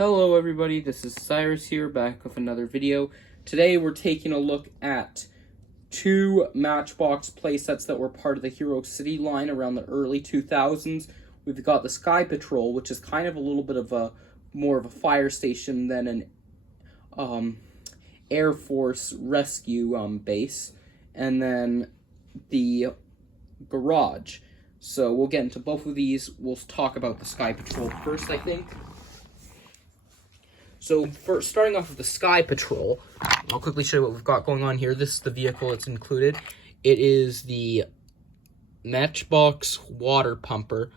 Hello everybody, this is Cyrus here, back with another video. Today we're taking a look at two Matchbox playsets that were part of the Hero City line around the early 2000s. We've got the Sky Patrol, which is kind of a little bit of a more of a fire station than an Air Force rescue base, and then the Garage. So we'll get into both of these. We'll talk about the Sky Patrol first, I think. So, first, starting off with the Sky Patrol, I'll quickly show you what we've got going on here. This is the vehicle that's included. It is the Matchbox water pumper.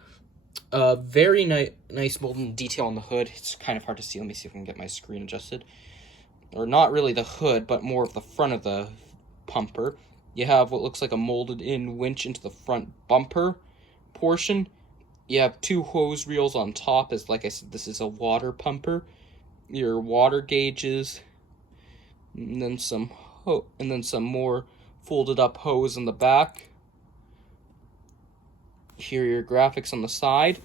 Very nice molded detail on the hood. It's kind of hard to see. Let me see if I can get my screen adjusted. Or not really the hood, but more of the front of the pumper. You have what looks like a molded-in winch into the front bumper portion. You have two hose reels on top, as like I said, this is a water pumper. Your water gauges, and then some more folded up hose in the back. Here are your graphics on the side.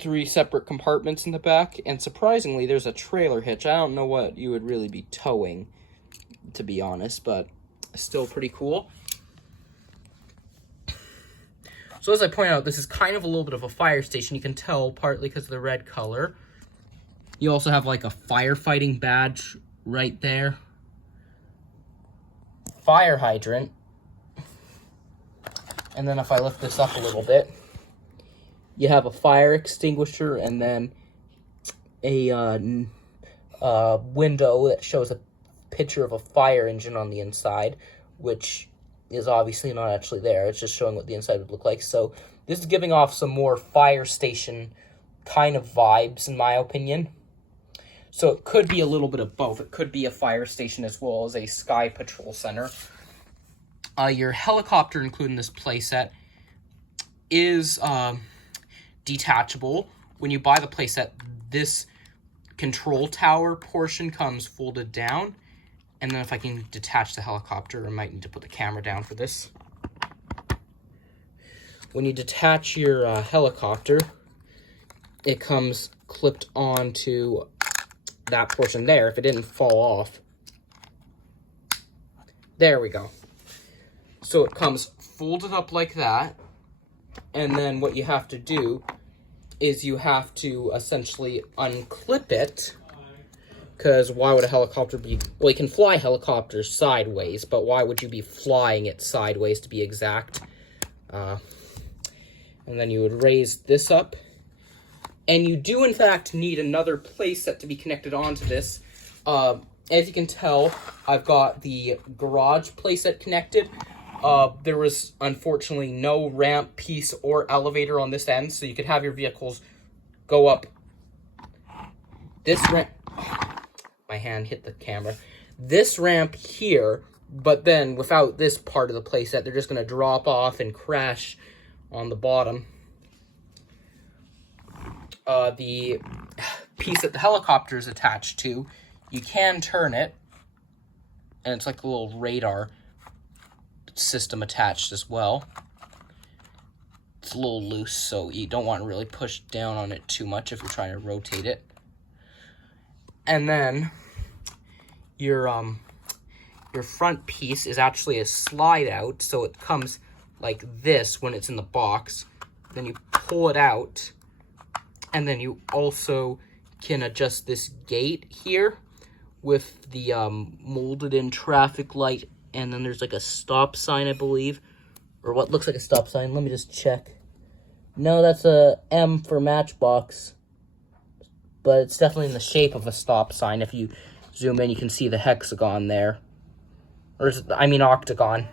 3 separate compartments in the back, and surprisingly there's a trailer hitch. I don't know what you would really be towing, to be honest, but still pretty cool. So as I point out, this is kind of a little bit of a fire station. You can tell partly because of the red color. You also have like a firefighting badge right there. Fire hydrant. And then if I lift this up a little bit, you have a fire extinguisher and then a window that shows a picture of a fire engine on the inside, which is obviously not actually there. It's just showing what the inside would look like. So this is giving off some more fire station kind of vibes, in my opinion. So it could be a little bit of both. It could be a fire station as well as a Sky Patrol center. Your helicopter included in this playset is detachable. When you buy the playset, this control tower portion comes folded down. And then if I can detach the helicopter, I might need to put the camera down for this. When you detach your helicopter, it comes clipped onto that portion there if it didn't fall off. There we go. So it comes folded up like that, and then what you have to do is you have to essentially unclip it, because why would a helicopter be... Well, you can fly helicopters sideways, but why would you be flying it sideways, to be exact? And then you would raise this up. And you do, in fact, need another playset to be connected onto this. As you can tell, I've got the Garage playset connected. There was, unfortunately, no ramp piece or elevator on this end, so you could have your vehicles go up this ramp. My hand hit the camera. This ramp here, but then without this part of the playset, they're just going to drop off and crash on the bottom. The piece that the helicopter is attached to, you can turn it, and it's like a little radar system attached as well. It's a little loose, so you don't want to really push down on it too much if you're trying to rotate it. And then your front piece is actually a slide out, so it comes like this when it's in the box. Then you pull it out, and then you also can adjust this gate here with the molded in traffic light, and then there's like a stop sign, I believe, or what looks like a stop sign. Let me just check. No, that's a M for Matchbox, but it's definitely in the shape of a stop sign. If you zoom in, you can see the hexagon there. Or, I mean, octagon.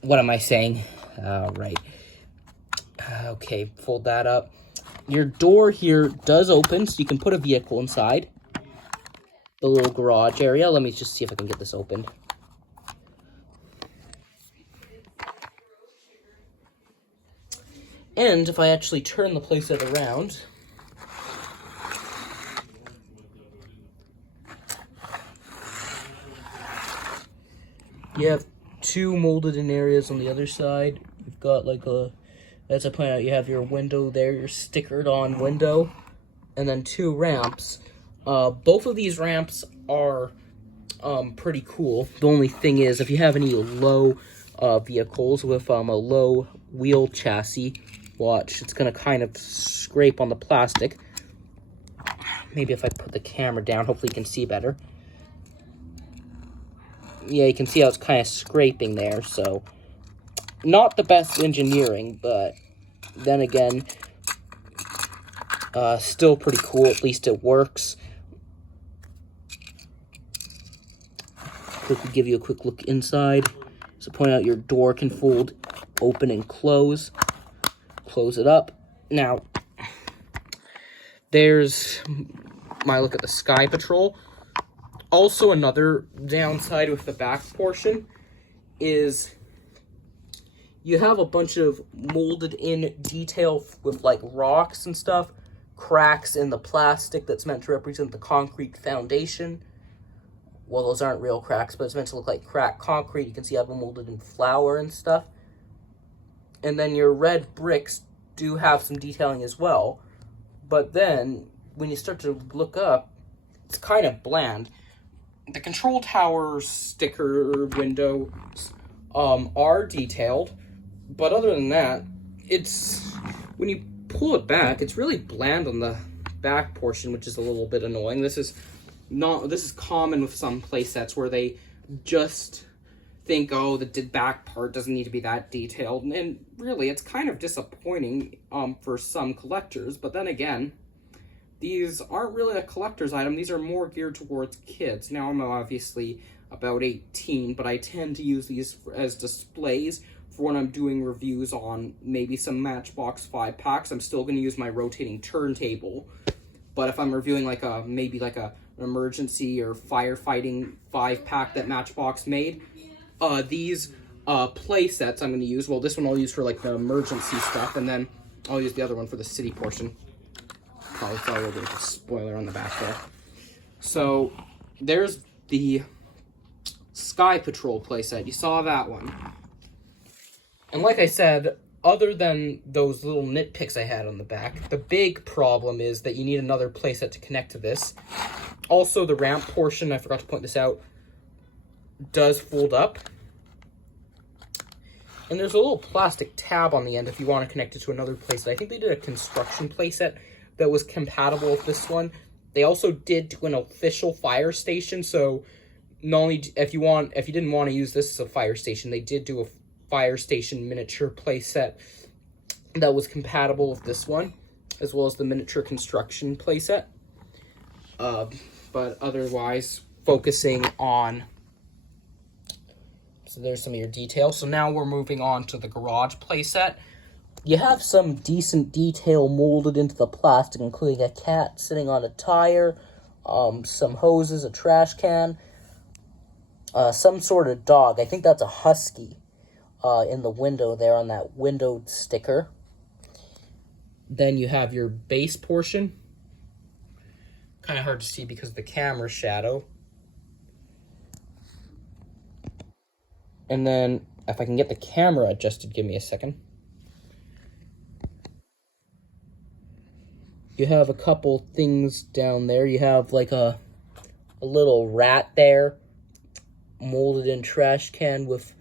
What am I saying? Right. Okay, fold that up. Your door here does open, so you can put a vehicle inside the little garage area. Let me just see if I can get this open. And if I actually turn the playset around, you have two molded in areas on the other side. You've got like a, as I pointed out, you have your window there, your stickered on window. and then 2 ramps. Both of these ramps are pretty cool. The only thing is, if you have any low vehicles with a low wheel chassis, watch, it's going to kind of scrape on the plastic. Maybe if I put the camera down, hopefully you can see better. Yeah, you can see how it's kind of scraping there, so not the best engineering, but then again, still pretty cool. At least it works. Quickly give you a quick look inside. So point out your door can fold open and close. Close it up. Now, there's my look at the Sky Patrol. Also, another downside with the back portion is you have a bunch of molded in detail with like rocks and stuff, cracks in the plastic that's meant to represent the concrete foundation. Well, those aren't real cracks, but it's meant to look like cracked concrete. You can see I have them molded in flour and stuff. And then your red bricks do have some detailing as well. But then, when you start to look up, it's kind of bland. The control tower sticker windows are detailed. But other than that, it's, when you pull it back, it's really bland on the back portion, which is a little bit annoying. This is common with some playsets where they just think, oh, the back part doesn't need to be that detailed. And really, it's kind of disappointing for some collectors. But then again, these aren't really a collector's item. These are more geared towards kids. Now, I'm obviously about 18, but I tend to use these as displays for when I'm doing reviews on maybe some Matchbox 5-packs. I'm still going to use my rotating turntable. But if I'm reviewing maybe an emergency or firefighting 5-pack that Matchbox made, these play sets I'm going to use. Well, this one I'll use for like the emergency stuff, and then I'll use the other one for the city portion. Probably saw a little bit of a spoiler on the back there. So there's the Sky Patrol playset. You saw that one. And like I said, other than those little nitpicks I had on the back, the big problem is that you need another playset to connect to this. Also, the ramp portion, I forgot to point this out, does fold up. And there's a little plastic tab on the end if you want to connect it to another playset. I think they did a construction playset that was compatible with this one. They also did do an official fire station, so not only if you didn't want to use this as a fire station, they did do a fire station miniature playset that was compatible with this one, as well as the miniature construction playset. But otherwise, focusing on, so there's some of your details. So now we're moving on to the garage playset. You have some decent detail molded into the plastic, including a cat sitting on a tire, some hoses, a trash can, some sort of dog. I think that's a husky in the window there on that window sticker. Then you have your base portion. Kind of hard to see because of the camera shadow. And then, if I can get the camera adjusted, give me a second. You have a couple things down there. You have like a little rat there, molded in trash can with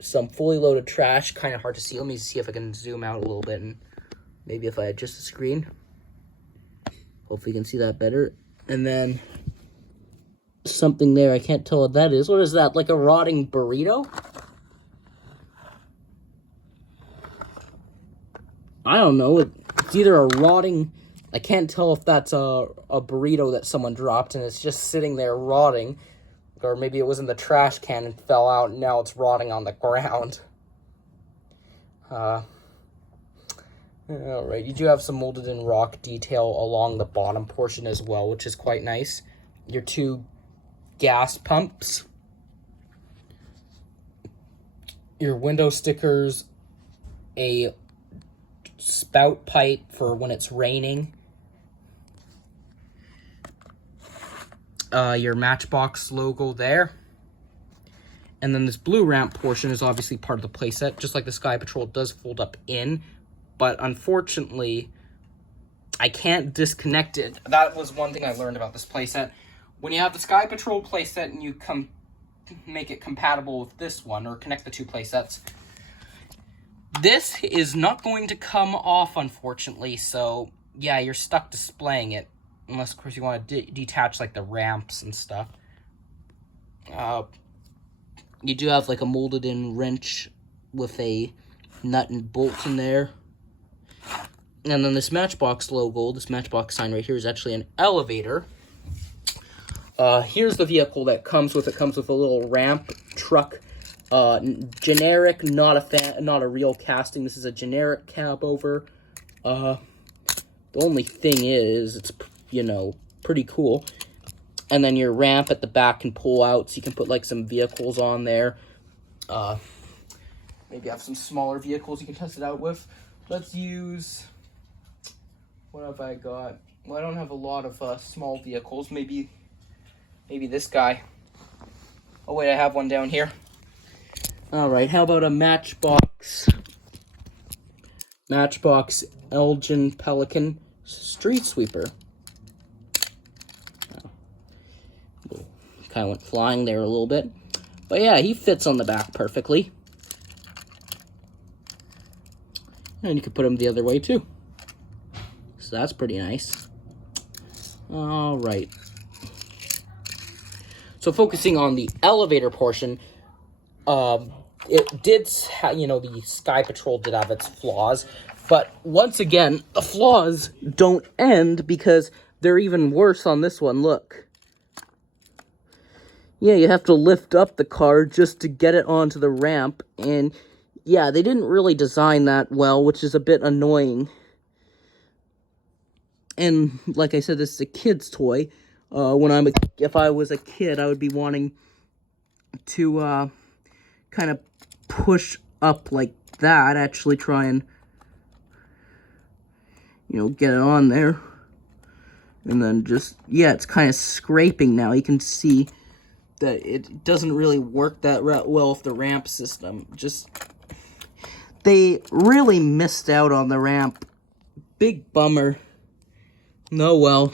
some fully loaded trash. Kind of hard to see. Let me see if I can zoom out a little bit, and maybe if I adjust the screen, hopefully you can see that better. And then something there, I can't tell what that is. What is that, like a rotting burrito? I don't know. It's either a rotting, I can't tell if that's a burrito that someone dropped and it's just sitting there rotting. Or maybe it was in the trash can and fell out and now it's rotting on the ground. Alright, you do have some molded in rock detail along the bottom portion as well, which is quite nice. Your 2 gas pumps. Your window stickers. A spout pipe for when it's raining. Your Matchbox logo there. And then this blue ramp portion is obviously part of the playset. Just like the Sky Patrol, it does fold up in. But unfortunately, I can't disconnect it. That was one thing I learned about this playset. When you have the Sky Patrol playset and you make it compatible with this one, or connect the two playsets, this is not going to come off, unfortunately, so yeah, you're stuck displaying it. Unless, of course, you want to detach, like, the ramps and stuff. You do have, like, a molded-in wrench with a nut and bolt in there. And then this Matchbox logo, this Matchbox sign right here, is actually an elevator. Here's the vehicle that comes with it. Comes with a little ramp truck. Generic, not a real casting. This is a generic cab over. The only thing is, it's, you know, pretty cool. And then your ramp at the back can pull out, so you can put, like, some vehicles on there. Maybe have some smaller vehicles you can test it out with. Let's use... What have I got? Well, I don't have a lot of small vehicles. Maybe this guy. Oh, wait, I have one down here. Alright, how about a Matchbox Elgin Pelican Street Sweeper? Oh, kind of went flying there a little bit. But yeah, he fits on the back perfectly. And you could put him the other way too. So that's pretty nice. Alright. So focusing on the elevator portion, it did, you know, the Sky Patrol did have its flaws, but once again, the flaws don't end because they're even worse on this one. Look. Yeah, you have to lift up the car just to get it onto the ramp, and yeah, they didn't really design that well, which is a bit annoying. And like I said, this is a kid's toy. If I was a kid, I would be wanting to kind of push up like that, actually try and, you know, get it on there. And then just, yeah, it's kind of scraping now. You can see that it doesn't really work that well with the ramp system. They really missed out on the ramp. Big bummer. No, well.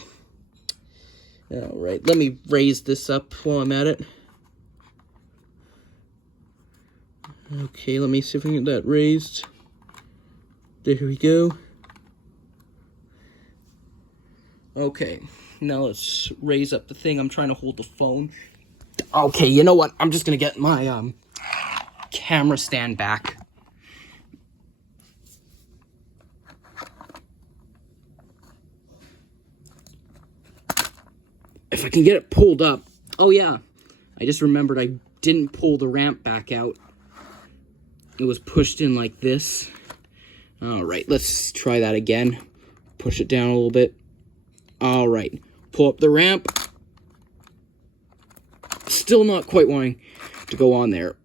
Alright, let me raise this up while I'm at it. Okay, let me see if I can get that raised. There we go. Okay, now let's raise up the thing. I'm trying to hold the phone. Okay, you know what? I'm just gonna get my camera stand back. If I can get it pulled up. Oh yeah, I just remembered I didn't pull the ramp back out. It was pushed in like this. Alright, let's try that again. Push it down a little bit. Alright, pull up the ramp. Still not quite wanting to go on there.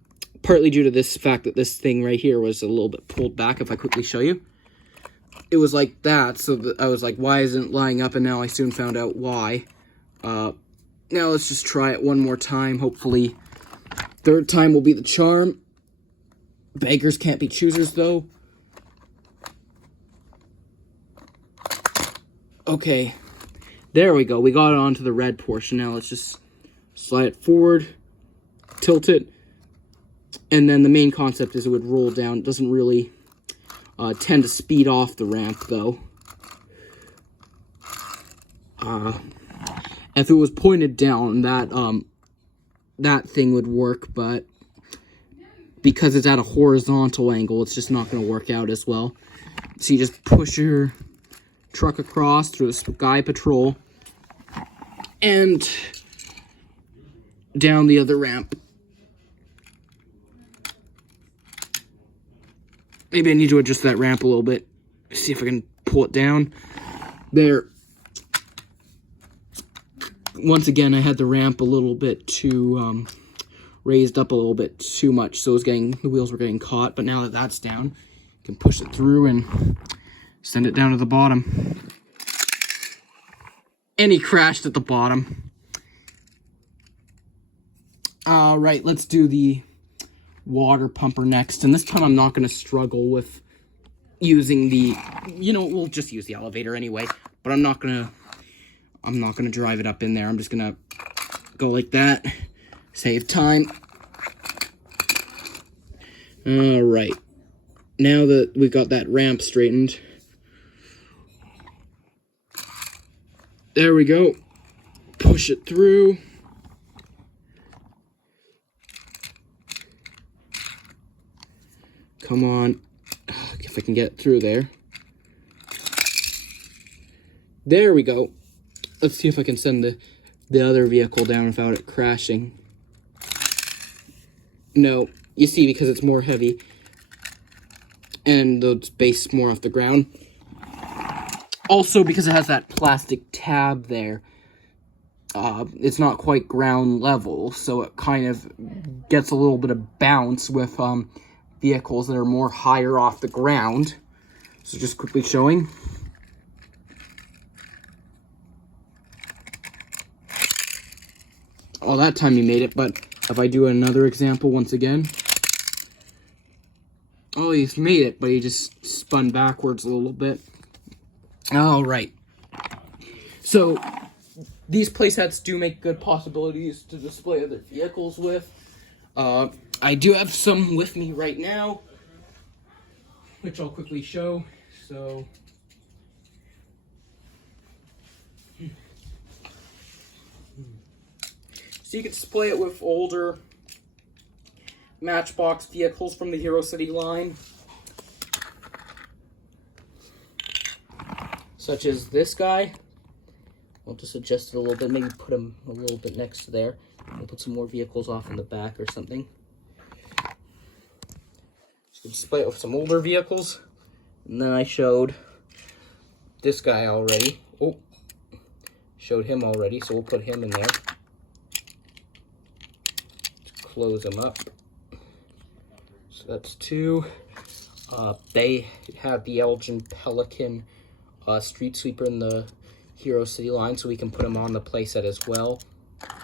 Partly due to this fact that this thing right here was a little bit pulled back, if I quickly show you. It was like that, so I was like, why isn't it lying up? And now I soon found out why. Now let's just try it one more time. Hopefully, third time will be the charm. Beggars can't be choosers, though. Okay, there we go. We got it onto the red portion. Now let's just slide it forward, tilt it, and then the main concept is it would roll down. It doesn't really tend to speed off the ramp, though. If it was pointed down, that thing would work, but because it's at a horizontal angle, it's just not going to work out as well. So you just push your truck across through the Sky Patrol and down the other ramp. Maybe I need to adjust that ramp a little bit. See if I can pull it down. There. Once again, I had the ramp a little bit too, raised up a little bit too much, so the wheels were getting caught, but now that that's down, you can push it through and send it down to the bottom. And he crashed at the bottom. Alright, let's do the water pumper next, and this time I'm not going to struggle with using the, we'll just use the elevator anyway. but I'm not gonna drive it up in there. I'm just gonna go like that, save time. All right, now that we've got that ramp straightened, there we go. Push it through. Come on, if I can get through there. There we go. Let's see if I can send the other vehicle down without it crashing. No, you see, because it's more heavy and the base more off the ground. Also, because it has that plastic tab there, it's not quite ground level, so it kind of gets a little bit of bounce with vehicles that are more higher off the ground. So just quickly showing. Oh, that time you made it, but if I do another example once again. Oh, he's made it, but he just spun backwards a little bit. All right. So, these playsets do make good possibilities to display other vehicles with. I do have some with me right now, which I'll quickly show. So you can display it with older Matchbox vehicles from the Hero City line, such as this guy. I'll just adjust it a little bit, maybe put him a little bit next to there. We'll put some more vehicles off in the back or something. Just display it with some older vehicles. And then I showed this guy already. Oh, showed him already, so we'll put him in there. Close them up. So that's two. They have the Elgin Pelican street sweeper in the Hero City line, so we can put them on the playset as well.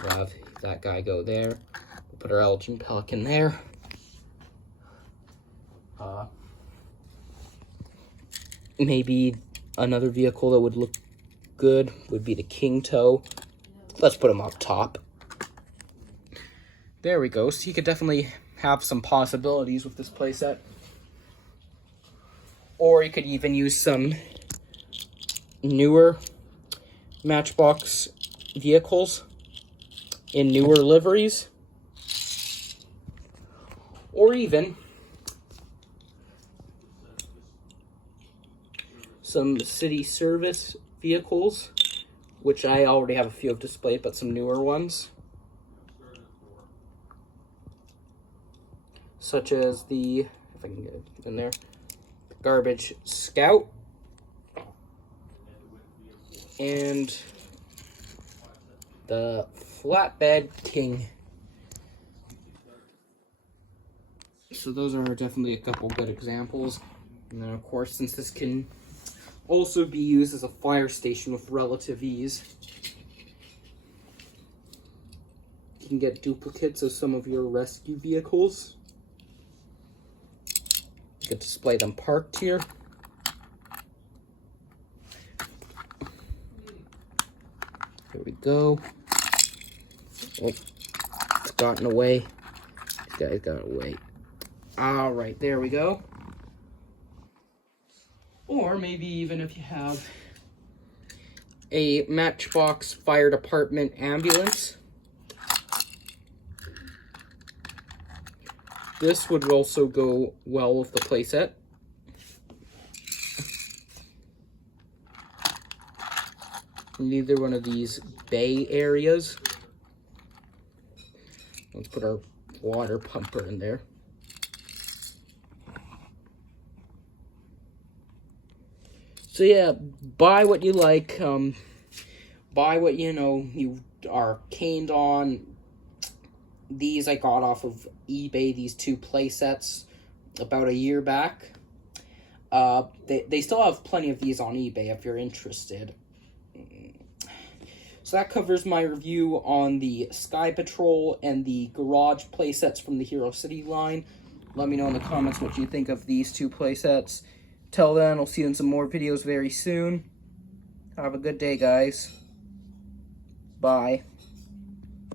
We'll have that guy go there. We'll put our Elgin Pelican there. Maybe another vehicle that would look good would be the King Tow. Let's put him up top. There we go. So you could definitely have some possibilities with this playset. Or you could even use some newer Matchbox vehicles in newer liveries. Or even some city service vehicles, which I already have a few of displayed, but some newer ones. Such as the, if I can get it in there, Garbage Scout and the Flatbed King. So those are definitely a couple good examples. And then of course, since this can also be used as a fire station with relative ease, you can get duplicates of some of your rescue vehicles. You can display them parked here. Here we go. Oh, it's gotten away. This guy's got away. All right, there we go. Or maybe even if you have a Matchbox Fire Department ambulance. This would also go well with the playset. Neither one of these bay areas. Let's put our water pumper in there. So yeah, buy what you like. Buy what you are keen on. These I got off of eBay, these two play sets, about a year back. They still have plenty of these on eBay if you're interested. So that covers my review on the Sky Patrol and the Garage playsets from the Hero City line. Let me know in the comments what you think of these two playsets. Till then, I'll see you in some more videos very soon. Have a good day, guys. Bye.